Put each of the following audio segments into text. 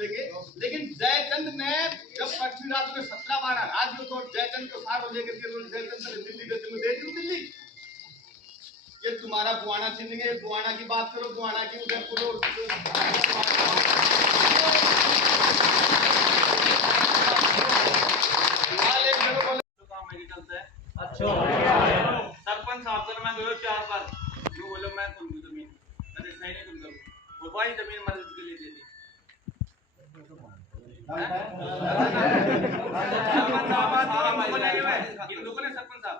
देंगे। लेकिन जयचंद ने जब पृथ्वीराज ने 17-12 राज्य तो जयचंद को सारो लेकर के जयचंद ने दिल्ली दे दी दिल्ली। ये तुम्हारा बुआना छीनेंगे, बुआना की बात करो, बुआना की उदयपुर अच्छा सरपंच साहब सर मैं गयो 4 बार जो बोले मैं तुम जमीन अरे सही नहीं तुम करो वो भाई जमीन मदद के लिए दे दी हिंदू को ने सरपंच साहब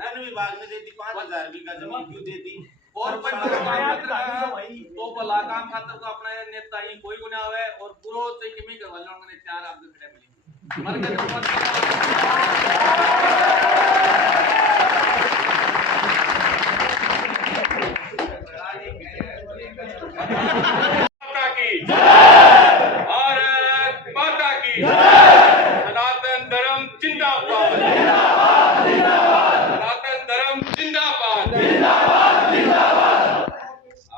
वन विभाग में देती 5000 बीघा जमीन क्यों देती और तो भला काम खातर तो अपना नेता ही कोई को ना आवे और पूरा से किमी करवा लो मैंने 4 आपके खड़े मिली मर के सनातन धर्म जिंदाबाद, सनातन धर्म जिंदाबाद।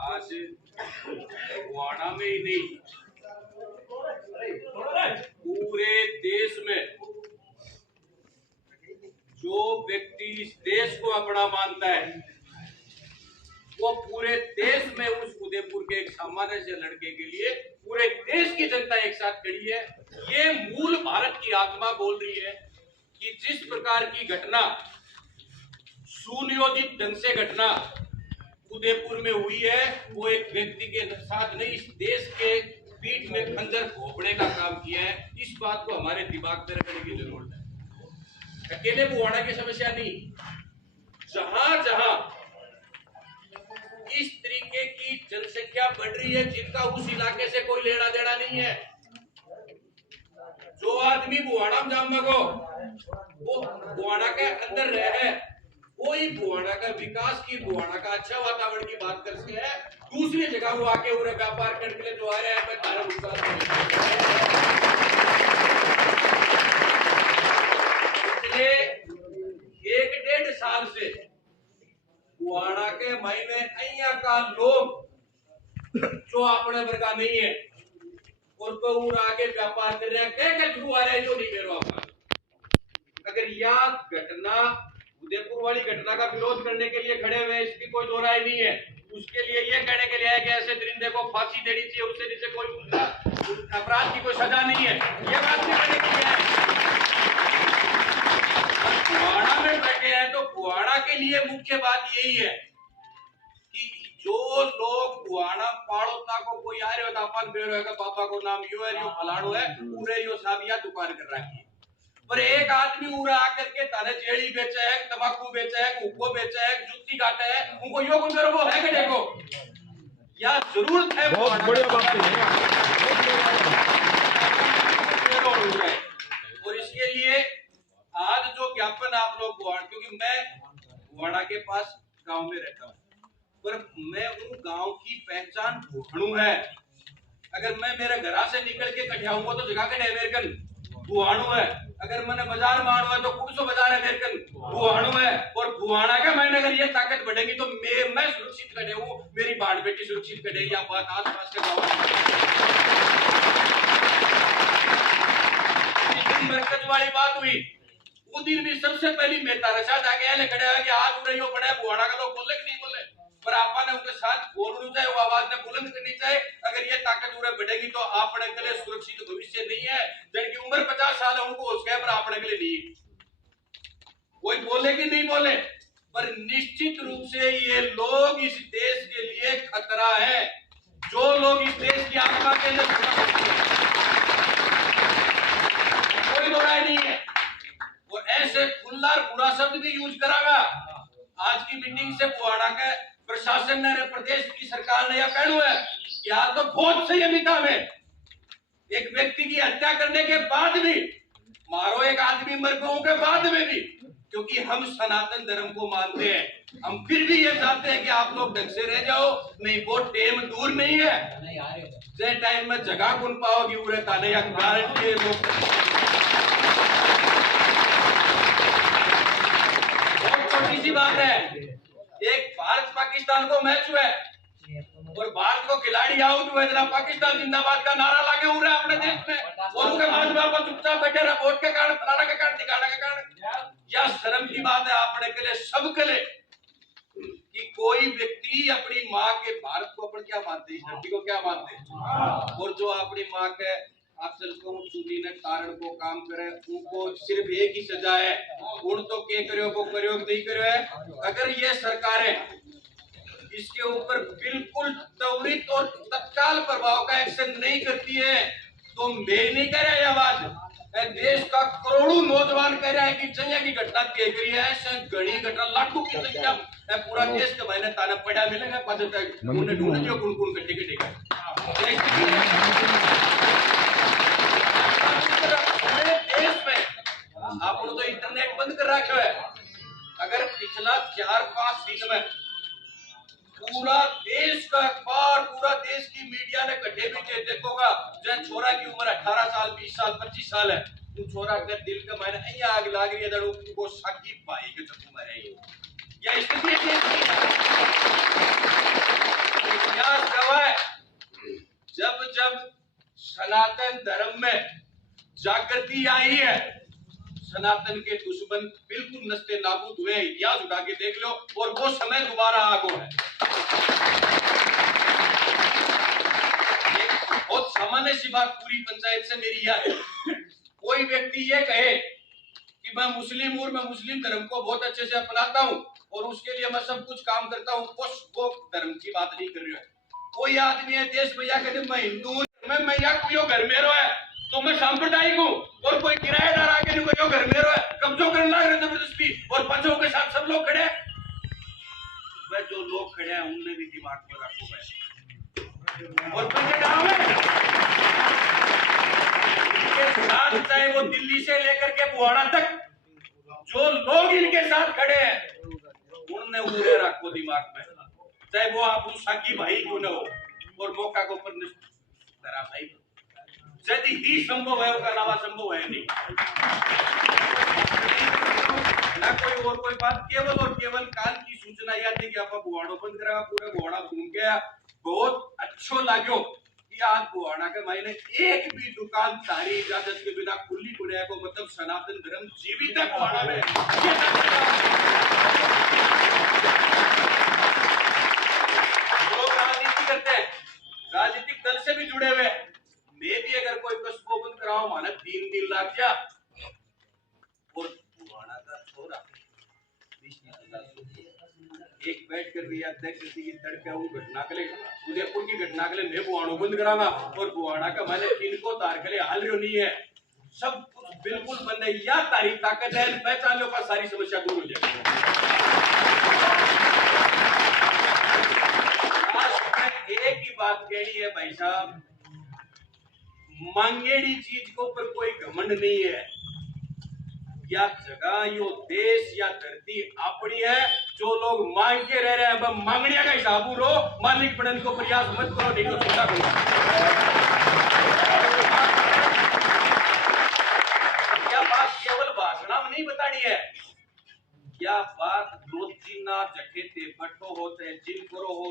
आज गुआना में ही नहीं पूरे देश में जो व्यक्ति इस देश को अपना मानता है वो पूरे देश में उस उदयपुर के एक सामान्य से लड़के के लिए पूरे देश की जनता एक साथ खड़ी है। ये मूल भारत की आत्मा बोल रही है कि जिस प्रकार की घटना सुनियोजित ढंग से घटना उदयपुर में हुई है वो एक व्यक्ति के साथ नहीं इस देश के पीठ में खंजर घोंपने का काम किया है। इस बात को हमारे दिमाग में रखने की जरूरत है। अकेले बुआना की समस्या नहीं, जहां जहां इस तरीके की जनसंख्या बढ़ रही है जिनका उस इलाके से कोई लेना देना नहीं है, जो आदमी बुआना में जामगो वो बुआना के अंदर रहे कोई बुआना का विकास की बुआना का अच्छा वातावरण की बात कर सके है दूसरी जगह वो आके उन्हें व्यापार करने के लिए जो आ रहे हैं मैं तारा पिछले 1-1.5 साल से बुआना के महीने अइया का लोग जो अपने वर्गा नहीं है और को आगे व्यापार कर रहे हैं क्या शुरू आ रहे हैं जो नहीं मेरे अगर यह घटना उदयपुर वाली घटना का विरोध करने के लिए खड़े हुए इसकी कोई दो राय नहीं है। उसके लिए ये कहने के लिए है कि ऐसे दरिंदे को फांसी देनी चाहिए उससे नीचे कोई अपराध की कोई सजा नहीं है ये बात नहीं करने के लिए है। बुआना में बैठे हैं तो बुआना के लिए मुख्य बात यही है कि जो लोग बुआना पाड़ोता को कोई आ रहे हो अपन बेरो है पापा को नाम यो है यो फलाड़ो है पूरे यो साबिया दुकान कर रखी है पर एक आदमी उड़ा आकर के ताने जेड़ी बेचे है तंबाकू बेचे है हुक्को बेचे है जुत्ती काटे है उनको यो कौन करो वो है कि देखो या जरूरत है बहुत बढ़िया बात है और इसके लिए आज जो ज्ञापन आप लोग क्योंकि मैं बुआना के पास गांव में रहता हूँ पर मैं उन गांव की पहचान बुआणु है। अगर मैं मेरे घर से निकल के कटियाऊंगा तो जगह के अमेरिकन बुआणु है, अगर मैंने बाजार में आना है तो कुछ बाजार अमेरिकन बुआणु है और बुआना का मैंने अगर ये ताकत बढ़ेगी तो मैं सुरक्षित खड़े हूँ मेरी बाढ़ बेटी सुरक्षित खड़े या बात आस पास के गाँव मरकज वाली बात हुई वो दिन भी सबसे पहली मेहता रशाद आगे आले खड़े है कि आज उड़े यो बड़ा बुआना का लोग बोले कि नहीं बोले पर आपने उनके साथ बोलना चाहिए वो आवाज ने बुलंद करनी चाहिए। अगर ये ताकत उड़े बढ़ेगी तो आपने के लिए सुरक्षित भविष्य नहीं है जिनकी उम्र 50 साल है उनको उसके पर आपने के लिए नहीं कोई बोले कि नहीं बोले पर निश्चित रूप से ये लोग इस देश के लिए खतरा है। जो लोग इस देश की आत्मा के लिए कोई दो राय नहीं है वो ऐसे खुला बुरा शब्द भी यूज करागा। आज की मीटिंग से बुआना के प्रशासन ने प्रदेश की सरकार ने यह कहना है कि यार तो बहुत संयमिता में एक व्यक्ति की हत्या करने के बाद भी मारो एक आदमी मर गए के बाद में भी क्योंकि हम सनातन धर्म को मानते हैं हम फिर भी ये चाहते हैं कि आप लोग ढंग से रह जाओ नहीं वो टाइम दूर नहीं है जे टाइम में जगह कौन पाओगी वो रहता नहीं गारंटी है लोग बहुत छोटी सी बात है। एक भारत पाकिस्तान को मैच हुआ है और भारत को खिलाड़ी आउट हुए जरा पाकिस्तान जिंदाबाद का नारा लाके उड़ रहा है अपने देश में, और उनके बाद में आप चुपचाप बैठे रहे वोट के कारण, फलाना के कारण, ठिकाना के कारण। क्या शर्म की बात है आपने के लिए, सब के लिए, कि कोई व्यक्ति अपनी माँ के, भारत को अपन क्या मानते हैं, इस धरती को क्या मानते हैं, और जो अपनी माँ के अफसल को चुनी ने कारण को काम करे, उनको सिर्फ एक ही सजा है, उन तो के करो को करो नहीं करो है। अगर ये सरकारें इसके ऊपर बिल्कुल त्वरित और तत्काल प्रभाव का एक्शन नहीं करती है, तो मैं नहीं कह रहा ये आवाज, देश का करोड़ों नौजवान कह रहा है कि जया की घटना तय करी है, ऐसे घड़ी घटना लाखों की संख्या है, पूरा देश के महीने ताना पड़ा मिलेगा, पता तक उन्हें ढूंढ जो कुन कट्टे कट्टे का देश में आप तो इंटरनेट बंद कर रखा है। अगर पिछला 4-5 दिन में पूरा देश का अखबार, पूरा देश की मीडिया ने कटे भी देखोगा, जो छोरा की उम्र 18 साल, 20 साल, 25 साल है, वो छोरा के दिल के मायने अहिया आग लाग रही है, दड़ो को साकी पाई के चक्कू में रही या स्थिति है। इतिहास गवाह है, जब जब सनातन धर्म में जागृति आई है, सनातन के दुश्मन बिल्कुल नस्ते नाबूद हुए, इतिहास उठा के देख लो, और वो समय दोबारा आगो है। बहुत सामान्य सी बात पूरी पंचायत से मेरी यह है, कोई व्यक्ति ये कहे कि मैं मुस्लिम हूं, मैं मुस्लिम धर्म को बहुत अच्छे से अपनाता हूं और उसके लिए मैं सब कुछ काम करता हूं, वो धर्म की बात नहीं कर रही है। कोई आदमी है देश भैया कहते मैं हिंदू हूं, मैं या कोई घर में रो है तो मैं सांप्रदायिक हूँ, और कोई किराएदार आके नहीं कोई घर में रो है, कब्जों करने लग रहे जबरदस्ती, और बच्चों के साथ सब लोग खड़े। वह जो लोग खड़े हैं उनने भी दिमाग में रखो है, और चाहे वो दिल्ली से लेकर के बुहाड़ा तक जो लोग इनके साथ खड़े हैं उनने उड़े रखो दिमाग में, चाहे वो आप साकी भाई क्यों न हो, और मौका को पर भाई यदि ही संभव है, उसका अलावा संभव है नहीं ना कोई और कोई बात। केवल और केवल काल की सूचना यह थी कि आप बुहाड़ो बंद करा, पूरा बुहाड़ा घूम गया, बहुत अच्छो लागो कि आज बुहाड़ा के मायने एक भी दुकान सारी इजाजत के बिना खुली खुले को, मतलब सनातन धर्म जीवित है बुहाड़ा में। लोग राजनीति करते हैं, राजनीतिक दल से भी जुड़े हुए, मैं भी अगर कोई कस्बों बंद कराऊं माना 3 दिन लग जा, और बुहाड़ा का छोरा एक बैठ कर भी अध्यक्ष की तड़का वो घटना के लिए, उदयपुर की घटना के लिए मैं बुहाड़ो बंद कराना, और बुहाड़ा का मैंने किनको तार के लिए हाल रही नहीं है, सब कुछ बिल्कुल बंद है, या तारीख ताकत है, पहचान लो का सारी समस्या दूर हो जाएगी। एक ही बात कहनी है भाई साहब, मांगेड़ी चीज के ऊपर कोई घमंड नहीं है, या जगह यो देश या धरती अपनी है, जो लोग मांग के रह रहे हैं अब मांगड़िया का हिसाब रो, मालिक बनने को प्रयास मत करो, नहीं तो चिंता करो। क्या बात केवल भाषण में नहीं बतानी है, क्या बात रोजीना जखेते बैठो हो, चाहे जिम करो हो,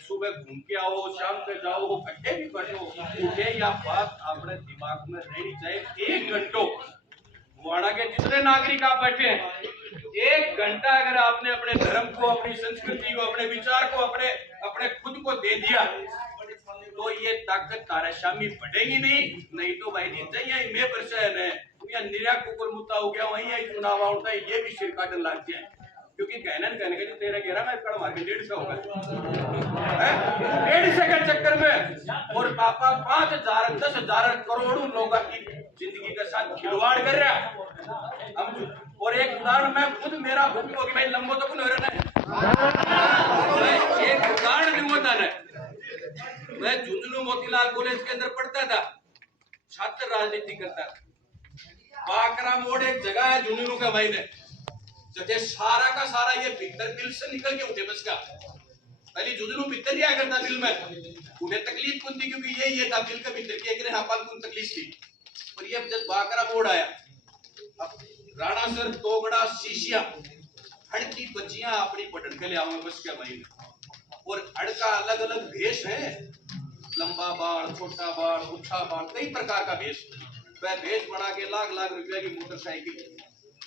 सुबह घूम के आओ, शाम पे जाओ हो, कट्टे भी बैठो उठे, या बात अपने दिमाग में रहनी चाहिए। 1 घंटो बुहाड़ा के जितने नागरिक आप बैठे हैं, 1 घंटा अगर आपने अपने धर्म को, अपनी संस्कृति को, अपने विचार को, अपने खुद को दे दिया, तो ये ताकत तारा शामी बढ़ेगी नहीं तो भाई जी चाहिए मैं परसेंट है या निरा कुकुर मुद्दा हो गया, वही चुनाव होता है, ये भी सिर काटने लग जाए, क्योंकि कहने के 13-11 में कड़ मार के 150 होगा 150 के चक्कर में, और पापा 5,000 10,000 करोड़ों लोगों की जिंदगी के साथ खिलवाड़ कर रहा है हम। और एक उदाहरण मैं खुद, मेरा खुद को कि भाई लंबो तो कौन हो रहा है, एक उदाहरण दूंगा ना, मैं झुंझुनू मोतीलाल कॉलेज के अंदर पढ़ता था, छात्र राजनीति करता था, बाकरा मोड़ एक जगह है झुंझुनू का भाई ने, जैसे सारा का सारा ये भीतर दिल से निकल के उठे बस का, पहले झुंझुनू भीतर ही आया करता दिल में, उन्हें तकलीफ कौन थी, क्योंकि ये था दिल के भीतर की एक हापाल कौन तकलीफ थी, और ये जब बाकरा मोड़ आया, अब राणा सर, तोगड़ा, शीशिया, हड़की बच्चियां अपनी पढ़न के लिए आऊंगे बस क्या भाई, और हड़ का अलग अलग भेष है, लंबा बाल, छोटा बाल, ऊंचा बाल, कई प्रकार का भेष। वह भेष बना के लाख लाख रुपया की मोटरसाइकिल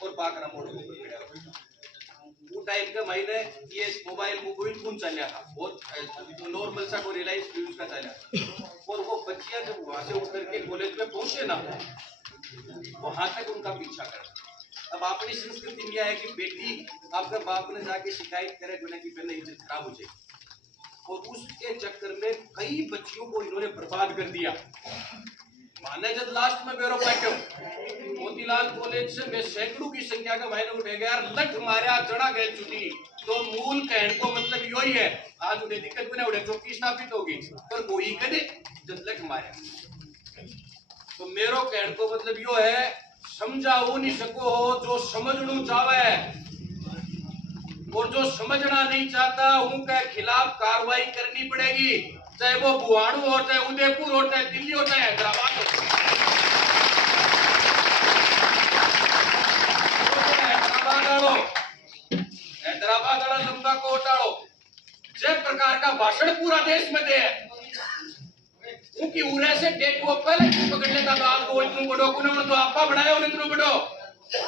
और बाकरा मोड़ को वो टाइम के महीने ये मोबाइल फोन चल था, बहुत नॉर्मल सा कोई रिलायंस यूज का चला। और वो बच्चियां जब वहां से उतर के कॉलेज में पहुंचे ना, वहां तक उनका पीछा कर। अब अपनी संस्कृति में है कि बेटी आपका बाप ने जाके शिकायत करे बिना कि पहले इज्जत खराब हो जाए, और उसके चक्कर में कई बच्चियों को इन्होंने बर्बाद कर दिया। माने जब लास्ट में ब्यूरो पाइटो मोतीलाल कॉलेज से मैं सैकड़ों की संख्या का मायने उठे गया, लठ मारा जड़ा गए छुट्टी। तो मूल कहने को मतलब यो ही है, आज उन्हें दिक्कत बना उड़े चौकी स्थापित होगी पर कोई कदे जब लठ मारे। तो मेरो कहने को मतलब यो है, समझाओ नहीं सको जो समझना चाहे, और जो समझना नहीं चाहता उनके खिलाफ कार्रवाई करनी पड़ेगी, चाहे वो बुआड़ू हो, चाहे उदयपुर हो, चाहे दिल्ली हो, चाहे हैदराबाद हो। हैदराबाद वाला लंबा को उठाओ, जिस प्रकार का भाषण पूरा देश में दे उनकी उरे से डेट को पहले पकड़ लेता तो आपको इतने बड़ो कुने तो आपका बढ़ाया और इतने बड़ो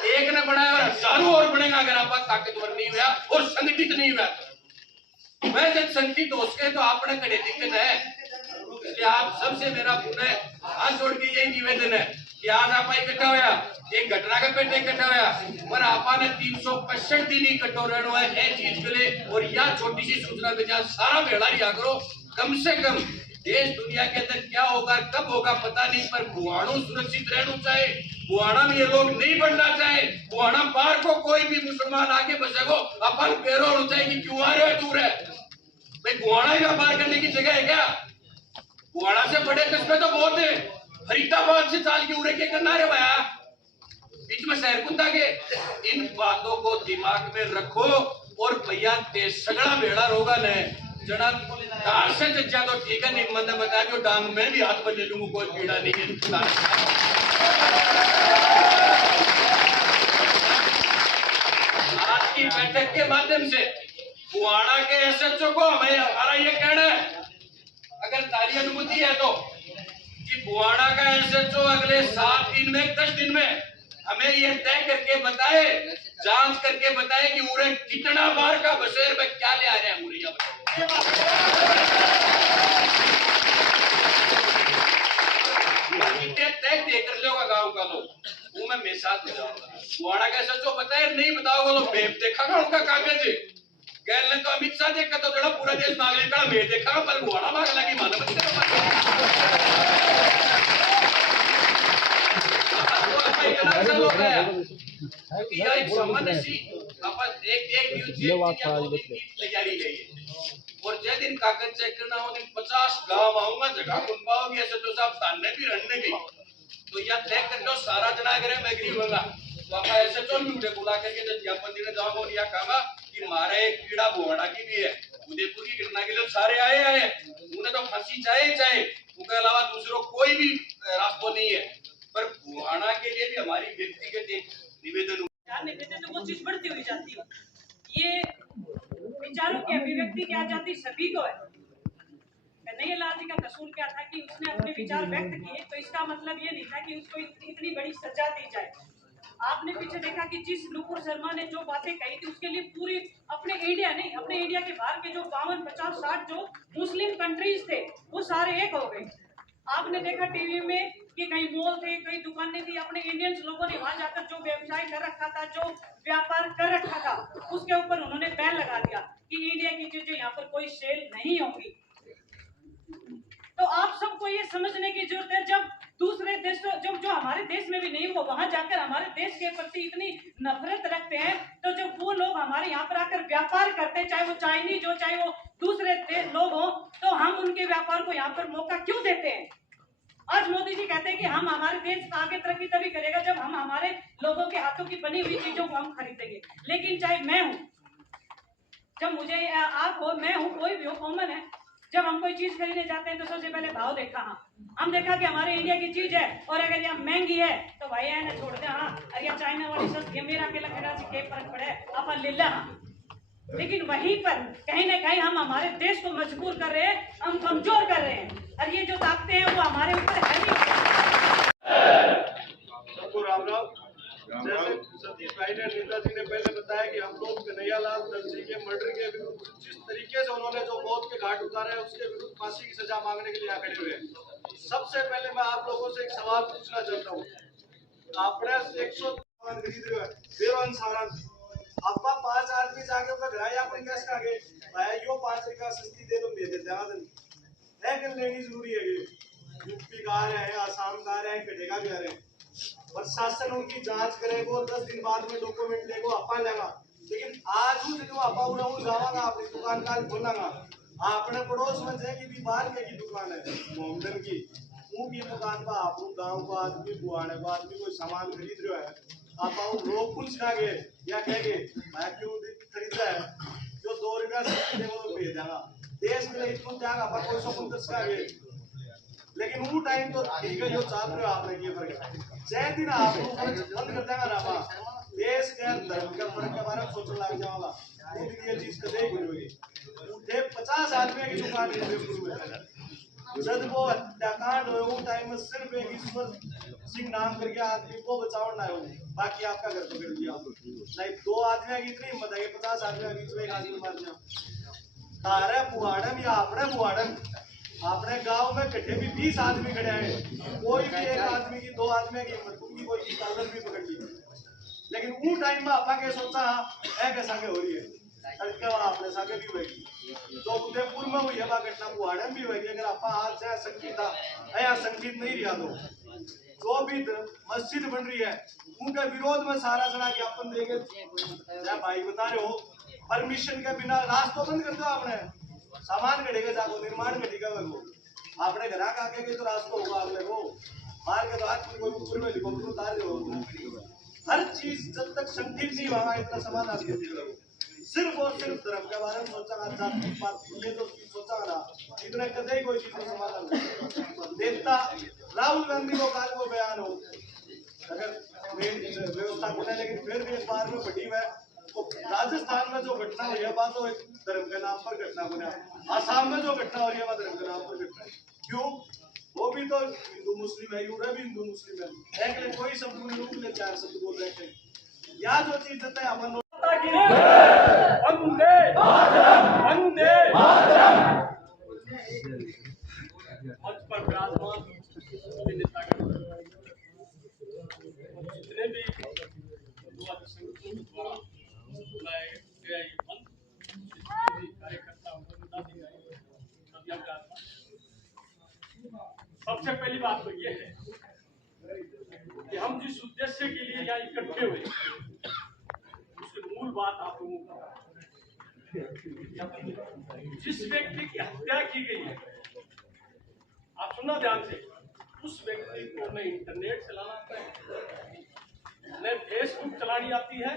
एक ने बढ़ाया और हजारों और बढ़ेगा अगर आप ताकतवर नहीं हुआ और संगठित नहीं हुआ। मैं जब संगठित हो सके तो आपने कड़े दिक्कत है। इसलिए आप सबसे मेरा पुनः हाथ जोड़ के यही निवेदन है कि आज आप इकट्ठा होया एक घटना के पेटे इकट्ठा होया, पर आपा ने 365 दिन इकट्ठा रहना है ये चीज के लिए। और यह छोटी सी सूचना के जहाँ सारा भेड़ा लिया करो, कम से कम देश दुनिया के अंदर क्या होगा कब होगा पता नहीं, पर बुआणु सुरक्षित रहना चाहिए। बुआणा में ये लोग नहीं बढ़ना चाहे, बुआणा पार को कोई भी मुसलमान आगे बचेगो अपन पैरों होना चाहिए कि क्यों आ रहे हो दूर है भाई, बुआणा ही व्यापार करने की जगह है क्या? बुआणा से बड़े कस्बे तो बहुत है, फरीदाबाद से चाल के उड़े के करना रे भैया, बीच में शहरकुंदा के। इन बातों को दिमाग में रखो और भैया देश सगड़ा भेड़ा रोगा न जना कार से जज्जा तो ठीक है, नहीं मन बता जो डांग में भी हाथ पर ले लूंगा कोई पीड़ा नहीं है। आज की बैठक के माध्यम से बुआणा के एसएचओ को हमें हमारा ये कहना है, अगर ताली अनुमति है तो, कि बुआणा का एसएचओ अगले 7 दिन में 10 दिन में हमें ये तय करके बताए, जांच करके बताए कि उरे कितना बार का बसेर में क्या ले आ रहे हैं मुरैया में। तय कर लेगा गांव का लोग, वो मैं मेरे साथ जाऊंगा। बुआणा का एसएचओ बताए नहीं बताओगे तो बेब देखा उनका कागज गैर ने तो अमित शाह देखा तो जरा पूरा देश मांग लेगा, मैं देखा पर बुआणा मांग लगी मालूम तैयारी है। और जय दिन कागज चेक करना हो दिन 50 गांव आऊंगा जगह सुन पाओगे एसएचओ साहब सामने भी रहने की, तो यह तय कर लो सारा जना अगर मैं एग्री होगा तो आप एसएचओ भी उठे बुला करके जब ज्ञापन देने जाओ और यह कहा कि मारे एक पीड़ा बुआणा की भी है, उदयपुर की घटना के लिए सारे आए उन्हें तो फांसी चाहे उनके अलावा दूसरों कोई भी रास्ता नहीं है, पर बुआणा के लिए भी हमारी व्यक्तिगत एक निवेदन तो वो चीज बढ़ती हुई जाती है। ये विचारों की अभिव्यक्ति की आजादी सभी को है। कन्हैयालाल जी का कसूर क्या था कि उसने अपने विचार व्यक्त किए, तो इसका मतलब ये नहीं था कि उसको इतनी बड़ी सजा दी जाए। आपने पीछे देखा कि जिस नुपुर शर्मा ने जो बातें कही थी उसके लिए पूरी अपने इंडिया नहीं, अपने इंडिया के बाहर के जो 52, 50, 60 जो मुस्लिम कंट्रीज थे वो सारे एक हो गए। आपने देखा टीवी में कि कई मॉल थे, कई दुकानें थी, अपने इंडियंस लोगों ने वहां जाकर जो व्यवसाय कर रखा था, जो व्यापार कर रखा था, उसके ऊपर उन्होंने बैन लगा दिया कि इंडिया की चीजें यहाँ पर कोई सेल नहीं होंगी। तो आप सबको ये समझने की जरूरत है, जब दूसरे देशों जो हमारे देश में भी नहीं वो वहां जाकर हमारे देश के प्रति इतनी नफरत रखते हैं, तो जब वो लोग हमारे यहाँ पर आकर व्यापार करते हैं, चाहे वो चाइनीज हो चाहे वो दूसरे लोग हो, तो हम उनके व्यापार को यहाँ पर मौका क्यों देते हैं? आज मोदी जी कहते हैं कि हम हमारे देश आगे तरक्की तभी करेगा जब हम हमारे लोगों के हाथों की बनी हुई चीजों को हम खरीदेंगे। लेकिन चाहे मैं हूँ, जब मुझे आप हो, मैं हूँ, कोई भी हो, कॉमन है, जब हम कोई चीज खरीदने जाते हैं तो सबसे पहले भाव देखा। हम देखा कि हमारे इंडिया की चीज है और अगर यहाँ महंगी है तो भाई है छोड़ दे, हाँ अरे चाइना वाली सस्ती है, मेरा के लखड़ा से क्या फर्क पड़े, अपन ले ला। लेकिन वहीं पर कहीं ना कहीं हम हमारे देश को मजबूर कर रहे हैं, हम कमजोर कर रहे हैं, और ये जो ताकतें हैं वो हमारे ऊपर है नहीं। सबको राम राम। जैसे सतीश भाई ने नेताजी ने पहले बताया कि हम लोग कन्हैयालाल दलसी के मर्डर के विरुद्ध जिस तरीके से उन्होंने जो मौत के घाट उतारे हैं उसके विरुद्ध फांसी की सजा मांगने के लिए यहाँ खड़े हुए हैं। सबसे पहले मैं आप लोगों से एक सवाल पूछना चाहता हूँ। आपने 100 खरीद रहे बेरोन सारा आपका 5 आदमी जाके उनका घर अपन कैसे आगे भाई यो 5 रुपया सस्ती दे तो दे देते है कि लेनी जरूरी है। ये यूपी का आ रहे हैं, आसाम का आ रहे हैं, कटेगा भी आ रहे हैं। प्रशासन उनकी जांच करेगा, 10 दिन बाद में डॉक्यूमेंट लेगा आपा लेगा। लेकिन आज जो आपा उड़ाऊ जावागा अपनी दुकान का खोलागा अपने पड़ोस में जाएगी भी बाहर की दुकान है मोहम्मदन की की दुकान पर आप गाँव का आदमी बुआने का आदमी कोई सामान खरीद रहा है आप लोग पूछ खागे या कहेंगे मैं क्यों खरीद रहा है जो 2 रुपया भेज देगा देश के लिए इतना त्याग आप कोई समुद्र। लेकिन वो टाइम तो ठीक है जो चाल रहे हो आपने ये फर्क जय दिन आप बंद कर देगा ना देश के धर्म के फर्क के बारे में सोचने लग जाओगा वो दिन ये चीज कदे ही होगी। 50 आदमी की दुकान जब वो हत्याकांड हो वो टाइम में सिर्फ एक ईश्वर सिंह नाम करके आदमी को बचाव ना हो बाकी आपका घर पकड़ लिया नहीं 2 आदमी की इतनी हिम्मत है 50 आदमी के बीच में एक आदमी मार दिया तारे बुआड़न या अपने बुआड़न अपने गांव में कट्ठे भी 20 आदमी खड़े हैं कोई भी एक आदमी की 2 आदमी की हिम्मत होगी कोई कालर भी पकड़ ली। लेकिन वो टाइम में आपा के सोचा है कैसा के हो रही है तड़के आपने साके भी होगी तो उदयपुर में हुई है घटना बुहाड़न भी होगी। अगर आपा आज चाहे संगीत या संगीत नहीं रिया दो जो भी मस्जिद बन रही है उनके विरोध में सारा जरा ज्ञापन देंगे क्या भाई बता रहे हो परमिशन के बिना रास्ता बंद कर दो आपने सामान घटेगा जाको निर्माण घटेगा वो आपने घर आके के तो रास्ता होगा अगले को मार के तो आज कोई ऊपर में लिखो तो उतार दो हर चीज जब तक संगठित नहीं होगा इतना समाधान नहीं सिर्फ और सिर्फ धर्म के बारे में सोचा जाति पात ये तो सोचा ना इतना कदे कोई चीज का समाधान देता राहुल गांधी को काल को बयान हो अगर व्यवस्था को लेकिन फिर भी इस बार में बटी हुआ है तो राजस्थान में जो घटना हुई है बात तो धर्म के नाम पर घटना बना आसाम में जो घटना हो रही है धर्म के नाम पर घटना है क्यों वो भी तो हिंदू मुस्लिम है यूरा भी हिंदू मुस्लिम है एक ले कोई शब्द लोग ले 4 शब्द बोल रहे थे या जो चीज देता है अपन वंदे वंदे मंच पर विराजमान जितने भी बुलाए गए कार्यकर्ता सबसे पहली बात तो ये है कि हम जिस उद्देश्य के लिए यहाँ इकट्ठे हुए उसकी मूल बात आप लोगों को जिस व्यक्ति की हत्या की गई है आप सुनना ध्यान से उस व्यक्ति को न इंटरनेट चलाना आता है न फेसबुक चलानी आती है।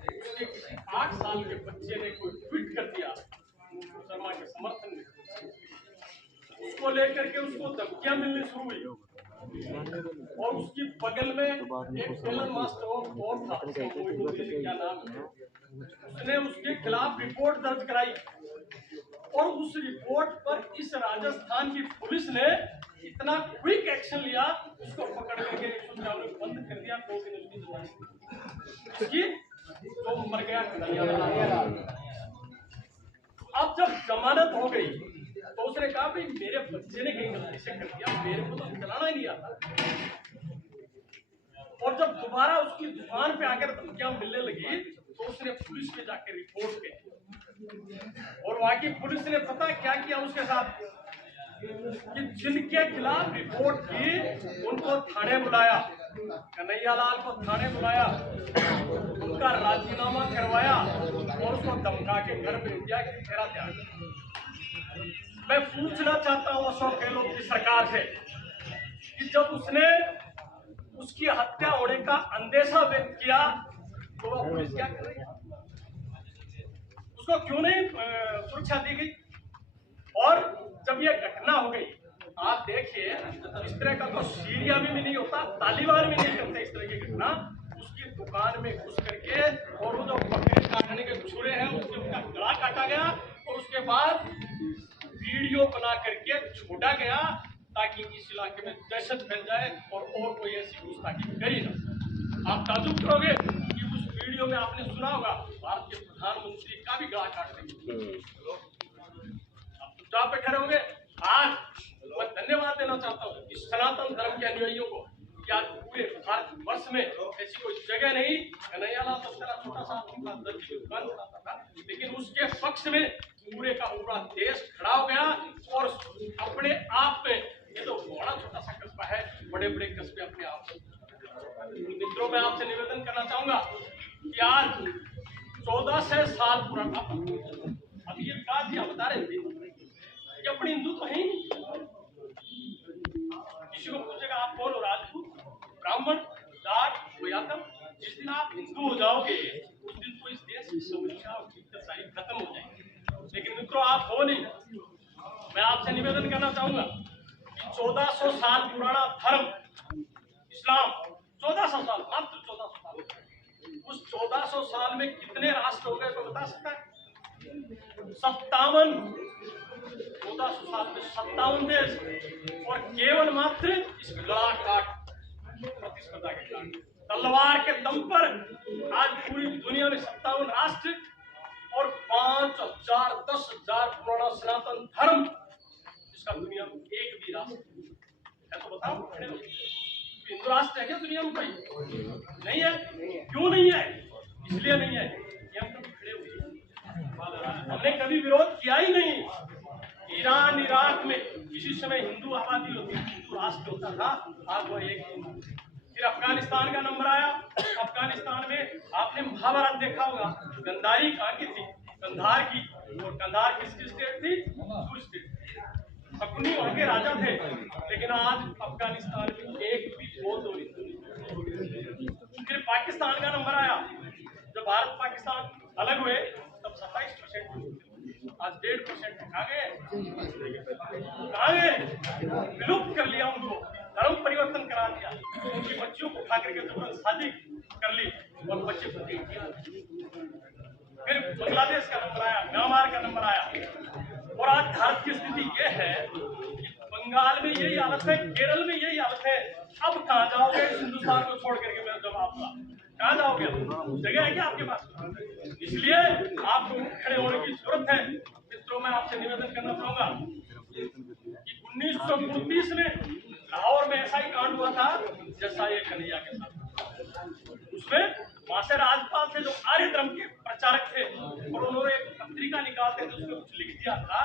उसके किसी 8 साल के बच्चे ने कोई ट्वीट कर दिया शर्मा के समर्थन में उसको लेकर के उसको धमकियां मिलनी शुरू हुई और उसकी बगल में एक फिल्म मास्टर और था क्या नाम है उसने उसके खिलाफ रिपोर्ट दर्ज कराई और उस रिपोर्ट पर इस राजस्थान की पुलिस ने इतना क्विक एक्शन लिया उसको पकड़ करके बंद कर दिया 2 दिन उसकी तो मर गया। अब जब जमानत हो गई तो उसने कहा भाई मेरे बच्चे ने कहीं गलती से कर दिया मेरे को तो चलाना ही नहीं आता और जब दोबारा उसकी दुकान पे आकर धमकियां मिलने लगी तो उसने पुलिस में जाकर रिपोर्ट की और वहां की पुलिस ने पता क्या किया उसके साथ कि जिनके खिलाफ रिपोर्ट की उनको थाने बुलाया कन्हैयालाल को थाने बुलाया उनका राजीनामा करवाया और उसको धमका के घर भेज दिया कि तेरा ध्यान। मैं पूछना चाहता हूँ अशोक गहलोत की सरकार से कि जब उसने उसकी हत्या होने का अंदेशा व्यक्त किया तो वह पुलिस क्या कर रही है उसको क्यों नहीं सुरक्षा दी गई। और जब यह घटना हो गई आप देखिए इस तरह का तो सीरिया में भी नहीं होता तालिबान में नहीं करते इस तरह की घटना उसकी दुकान में घुस करके और वो जो बकरे काटने के छुरे हैं उससे उसका गला काटा गया और उसके बाद वीडियो बना करके छोड़ा गया ताकि इस इलाके में दहशत फैल जाए और कोई ऐसी गुस्ताखी करी ना। आप ताजुब करोगे कि उस वीडियो में आपने सुना होगा भारत के प्रधानमंत्री का भी गला काट देंगे। आप चुपचाप बैठे रहोगे। आज मैं धन्यवाद देना चाहता हूँ इस सनातन धर्म के अनुयायियों को कि आज पूरे भारत वर्ष में ऐसी कोई जगह नहीं। कन्हैयालाल तो तेरा छोटा सा दर्जी की दुकान चलाता था, लेकिन उसके पक्ष में पूरे का पूरा देश खड़ा हो गया। और अपने आप में ये तो बड़ा छोटा सा कस्बा है, बड़े बड़े कस्बे अपने आप में। मित्रों, मैं आपसे निवेदन करना चाहूंगा कि आज 1400 साल पुराना, अभी ये विकास जी आप बता रहे थे कि अपनी हिंदू तो है ही नहीं। किसी को पूछेगा आप कौन हो, राजपूत, ब्राह्मण, जाट, यादव? जिस दिन आप हिंदू हो जाओगे उस दिन तो इस देश की समस्या और दिक्कत सारी खत्म हो जाएगी। लेकिन मित्रों, आप हो नहीं। मैं आपसे निवेदन करना चाहूंगा कि 1400 साल पुराना धर्म इस्लाम, 1400 साल, मात्र 1400 साल, उस 1400 साल में कितने राष्ट्र हो गए तो बता सकता है? 57। 1400 साल में 57 देश, और केवल मात्र इस गला काट प्रतिस्पर्धा के कारण तलवार के दम पर आज पूरी दुनिया में 57 राष्ट्र और 5000 10,000 पुराना सनातन धर्म, इसका दुनिया में एक भी राष्ट्र है तो बताओ, खड़े हो। हिंदू राष्ट्र है क्या दुनिया में? कोई नहीं है। क्यों नहीं है? इसलिए नहीं है कि हम कभी खड़े हुए, हमने कभी विरोध किया ही नहीं। ईरान इराक में किसी समय हिंदू आबादी होती, हिंदू राष्ट्र होता था, आज वो एक हिंदू। फिर अफगानिस्तान का नंबर आया। अफगानिस्तान में आपने महाभारत देखा होगा, गंधारी कहाँ की थी? कंधार की। और कंधार किसकी स्टेट थी? हिंदू स्टेट। शकुनी वहां के राजा थे, लेकिन आज अफगानिस्तान में एक भी बौद्ध और हिंदू नहीं। फिर पाकिस्तान का नंबर आया। जब भारत पाकिस्तान अलग हुए तब 27%, आज 1.5%। कहाँ गए? विलुप्त कर लिया उनको, धर्म परिवर्तन करा दिया, उनकी बच्चियों को उठा करके तुरंत शादी कर ली और बच्चे को दे दिया। फिर बांग्लादेश का नंबर आया, म्यांमार का नंबर आया, और आज भारत की स्थिति यह है कि बंगाल में यही हालत है, केरल में यही हालत है। अब कहाँ जाओगे इस हिंदुस्तान को छोड़ करके? मेरा जवाब था, कहाँ जाओगे? जगह है क्या आपके पास? इसलिए आपको खड़े होने की जरूरत है। मित्रों, मैं आपसे निवेदन करना चाहूंगा कि 1929 में लाहौर में ऐसा ही कांड हुआ था जैसा ये कन्हैया के साथ। उसमें वहां से राजपाल थे जो आर्य धर्म के प्रचारक थे, और उन्होंने एक पत्रिका निकालते थे, उसमें कुछ लिख दिया था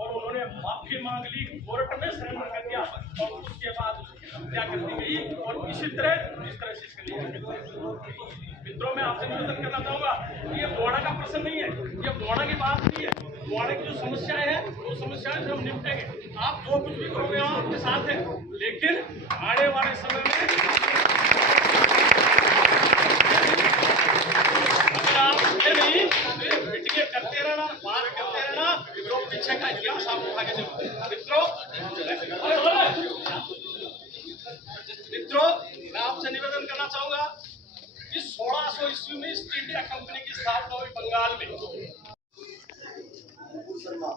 और उन्होंने माफी मांग ली, कोर्ट में सरेंडर कर दिया, और उसके बाद उसकी हत्या कर दी गई। और इसी तरह जिस तरह से इसका मित्रों, मैं आपसे निवेदन करना चाहूंगा कि ये बुआड़ा का प्रश्न नहीं है, ये बुआड़ा की बात नहीं है। बुआड़ा की जो समस्याएं हैं वो समस्याएं से हम निपटेंगे। आप जो कुछ भी करोगे हम आपके साथ हैं, लेकिन आने वाले समय में अगर आप नहीं मीटिंगें करते रहना, बात करते रहना, जो पीछे का इतिहास आप आगे चलो। मित्रों, मैं आपसे निवेदन करना चाहूंगा कि 1600 ईस्वी में ईस्ट इंडिया कंपनी की स्थापना हुई बंगाल में। शर्मा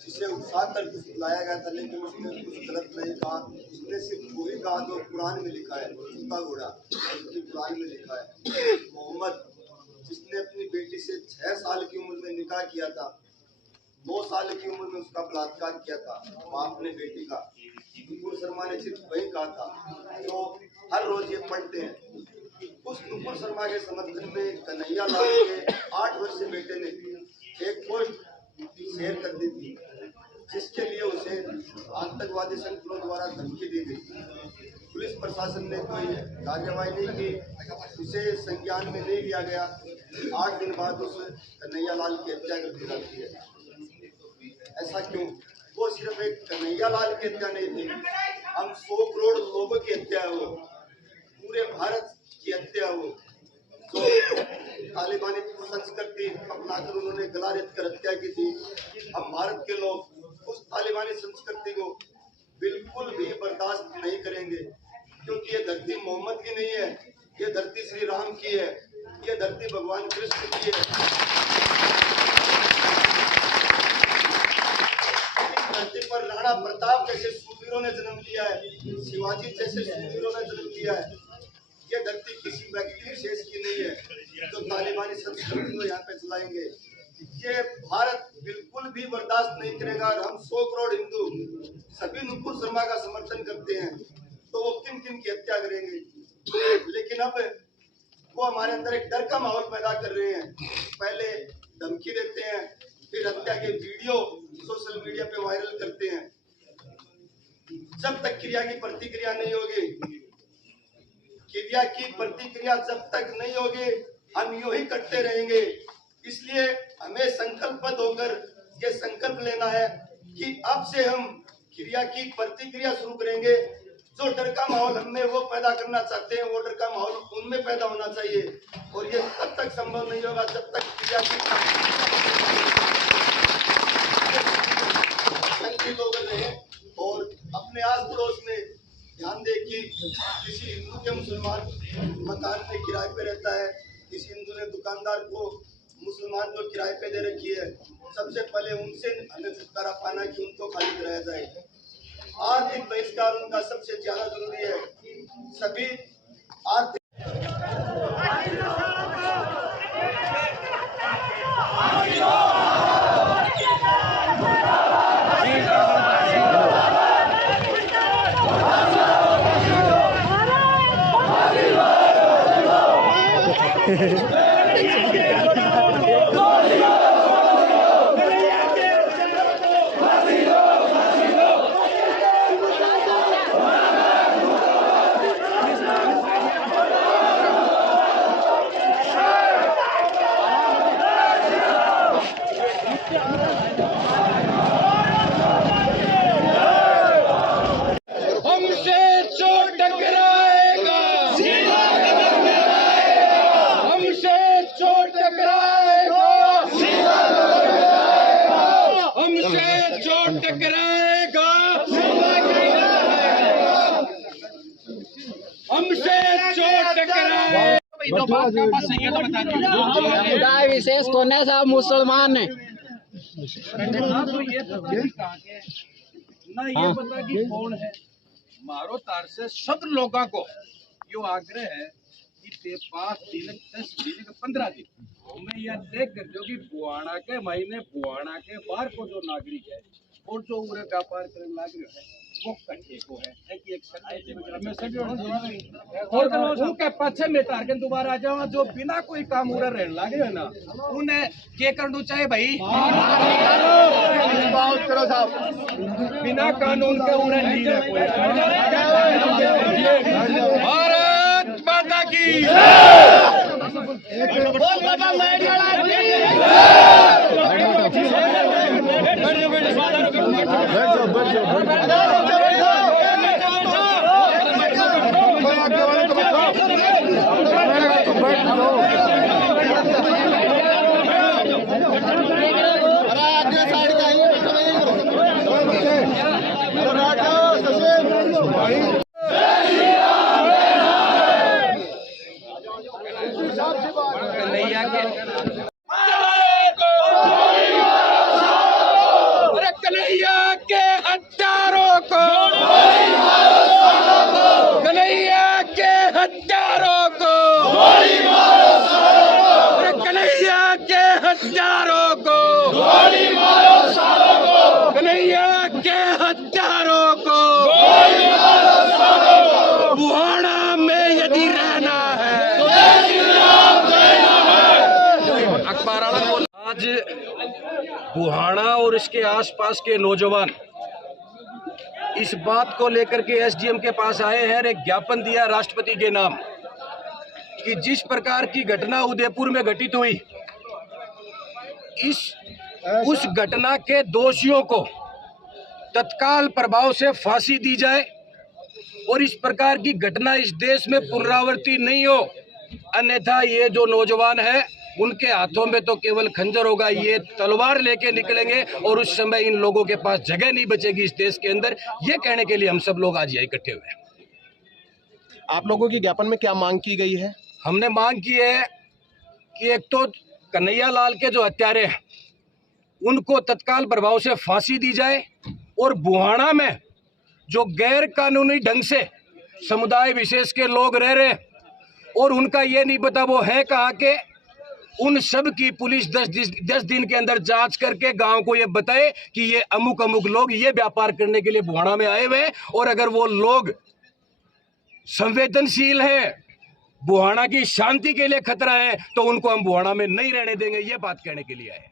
जिसे उकसा कर कुछ बुलाया गया था, लेकिन उसने कुछ गलत नहीं कहा। उसने सिर्फ वही कहा जो कुरान में लिखा है, जूता घोड़ा उसकी कुरान में लिखा है। मोहम्मद जिसने अपनी बेटी से 6 साल की उम्र में निकाह किया था, 9 साल की उम्र में उसका बलात्कार किया था बाप ने बेटी का। नुपुर शर्मा ने सिर्फ वही कहा था जो हर रोज ये पढ़ते हैं। उस नुपुर शर्मा के समर्थन में कन्हैयालाल के 8 वर्षीय बेटे ने एक पोस्ट शेयर कर दी थी, जिसके लिए उसे आतंकवादी संगठनों द्वारा धमकी दी गई। पुलिस प्रशासन ने कोई कार्यवाही नहीं की, उसे संज्ञान में नहीं लिया गया। 8 दिन बाद उस कन्हैयालाल की हत्या कर दी जाती है। ऐसा क्यों? वो सिर्फ एक कन्हैयालाल की हत्या नहीं थी, हम 100 करोड़ लोगों की हत्या हो, पूरे भारत की हत्या हो। तो तालिबानी संस्कृति अपनाकर उन्होंने गला रेत कर हत्या की थी। हम भारत के लोग उस तालिबानी संस्कृति को बिल्कुल भी बर्दाश्त नहीं करेंगे, क्योंकि ये धरती मोहम्मद की नहीं है, ये धरती श्री राम की है, ये धरती भगवान कृष्ण की है। इस धरती पर राणा प्रताप जैसे शूरवीरों ने जन्म लिया है, शिवाजी जैसे शूरवीरों ने जन्म लिया है। ये धरती किसी व्यक्ति विशेष की नहीं है जो तालिबानी संस्कृति को यहाँ पे चलाएंगे। ये भारत बिल्कुल भी बर्दाश्त नहीं करेगा। और हम 100 करोड़ हिंदू सभी नुपुर शर्मा का समर्थन करते हैं, तो वो किन किन की हत्या करेंगे। लेकिन अब वो हमारे अंदर एक डर का माहौल पैदा कर रहे हैं। पहले धमकी देते हैं, फिर हत्या के वीडियो सोशल मीडिया पे वायरल करते हैं। जब तक क्रिया की प्रतिक्रिया नहीं होगी, क्रिया की प्रतिक्रिया जब तक नहीं होगी, हम यूं ही करते रहेंगे। इसलिए हमें संकल्पबद्ध होकर ये संकल्प लेना है कि अब से हम क्रिया की प्रतिक्रिया शुरू करेंगे। जो डर का माहौल हमें वो पैदा करना चाहते हैं, वो डर का माहौल उनमें पैदा होना चाहिए। और ये तब तक संभव नहीं होगा जब तक क्रिया की संकित होकर रहे। और अपने आस पड़ोस में ध्यान दे कि किसी हिंदू के मुसलमान मकान पे किराए पे रहता है, किसी हिंदू ने दुकानदार को मुसलमान को किराए पे दे रखी है, सबसे पहले उनसे हमें छुटकारा पाना कि उनको खाली कराया जाए। आर्थिक बहिष्कार उनका सबसे ज्यादा जरूरी है। सभी आर्थिक समुदाय विशेष कोने साहब मुसलमान है ना ये पता कि कौन है। मारो तार से सब लोगों को यो आग्रह है कि 5 दिन 10 दिन 15 दिन मैं यह देख कर जो कि बुआना के महीने बुआना के बाहर को जो नागरिक है और जो उरे व्यापार करने नागरिक है वो कट्ठे को है कि एक और उनके पीछे में टारगेट दोबारा आ जाओ जो बिना कोई काम उड़ा रहने लगे है ना उन्हें क्या करना चाहिए भाई बिना कानून के उड़े नहीं रहे भारत माता की कन्हैया के हत्यारों को कन्हैया के हत्यारों को कन्हैया के हत्यारों को कन्हैया के हत्यारों को बुहाना में यदि रहना है अखबार आज बुहाना और इसके आसपास के नौजवान इस बात को लेकर के एसडीएम के पास आए हैं, एक ज्ञापन दिया राष्ट्रपति के नाम कि जिस प्रकार की घटना उदयपुर में घटित हुई उस घटना के दोषियों को तत्काल प्रभाव से फांसी दी जाए और इस प्रकार की घटना इस देश में पुनरावृत्ति नहीं हो, अन्यथा ये जो नौजवान है उनके हाथों में तो केवल खंजर होगा, ये तलवार लेके निकलेंगे और उस समय इन लोगों के पास जगह नहीं बचेगी इस देश के अंदर। ये कहने के लिए हम सब लोग आज यहाँ इकट्ठे हुए हैं। आप लोगों की ज्ञापन में क्या मांग की गई है? हमने मांग की है कि एक तो कन्हैया लाल के जो हत्यारे हैं उनको तत्काल प्रभाव से फांसी दी जाए, और बुहाना में जो गैर कानूनी ढंग से समुदाय विशेष के लोग रह रहे और उनका ये नहीं पता वो है कहाँ के, उन सब की पुलिस 10 दिन के अंदर जांच करके गांव को ये बताए कि ये अमुक अमुक लोग ये व्यापार करने के लिए बुहाना में आए हुए हैं, और अगर वो लोग संवेदनशील है, बुहाना की शांति के लिए खतरा है, तो उनको हम बुहाना में नहीं रहने देंगे। ये बात कहने के लिए आए।